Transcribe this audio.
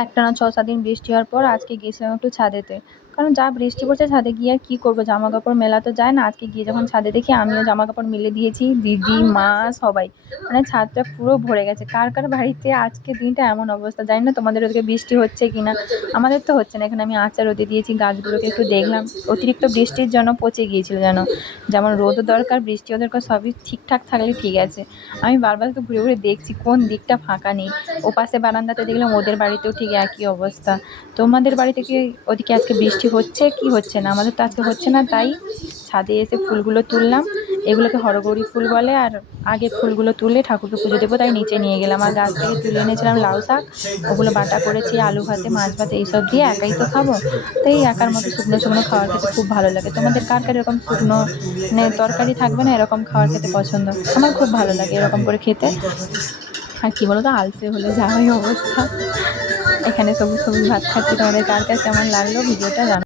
একটানা ৬-৭ দিন বৃষ্টি হওয়ার পর আজকে গিয়েছিলাম একটু ছাদেতে। কারণ যা বৃষ্টি পড়ছে ছাদে গিয়ে আর কি করব, জামাকাপড় মেলা তো যায় না। আজকে গিয়ে যখন ছাদে দেখি আমিও জামাকাপড় মেলে দিয়েছি, দিদি, মা সবাই। মানে ছাদটা পুরো ভরে গেছে। কার, কার বাড়িতে আজকের দিনটা এমন অবস্থা জানি না তোমাদের ওদিকে বৃষ্টি হচ্ছে কিনা? আমাদের তো হচ্ছে না। এখানে আমি আচার রোদে দিয়েছি, গাছগুলোকে একটু দেখলাম। অতিরিক্ত বৃষ্টির জন্য পচে গিয়েছিল যেন। যেমন রোদও দরকার, বৃষ্টিও দরকার, সবই ঠিকঠাক থাকলে ঠিক আছে। আমি বারবার তো ঘুরে, ঘুরে দেখছি কোন দিকটা ফাঁকা নেই। ওপাশে বারান্দাতে দেখলাম ওদের বাড়িতেও ঠিক একই অবস্থা। তোমাদের বাড়ি থেকে ওদিকে আজকে বৃষ্টি হচ্ছে কি হচ্ছে না? আমাদের তো আজকে হচ্ছে না, তাই ছাদে এসে ফুলগুলো তুললাম। এগুলোকে হরগৌরী ফুল বলে, আর আগে ফুলগুলো তুলে ঠাকুরকে পুজো দেবো তাই নিচে নিয়ে গেলাম। আর গাছ থেকে তুলে এনেছিলাম লাউ শাক, ওগুলো বাটা করেছি আলু ভাতে, মাছ ভাতে এইসব দিয়ে। একাই তো খাবো, তাই একার মতো শুকনো শুকনো খাবার খেতে খুব ভালো লাগে। তোমাদের কার কার এরকম শুকনো মানে তরকারি থাকবে না এরকম খাবার খেতে পছন্দ? আমার খুব ভালো লাগে এরকম করে খেতে। আর কি বলতো, আলসে হলে যা হয় অবস্থা। এখানে সবুজ সবুজ ভাত খাচ্ছি, তোমাদের কার কার কেমন লাগলো ভিডিওটা জানাও।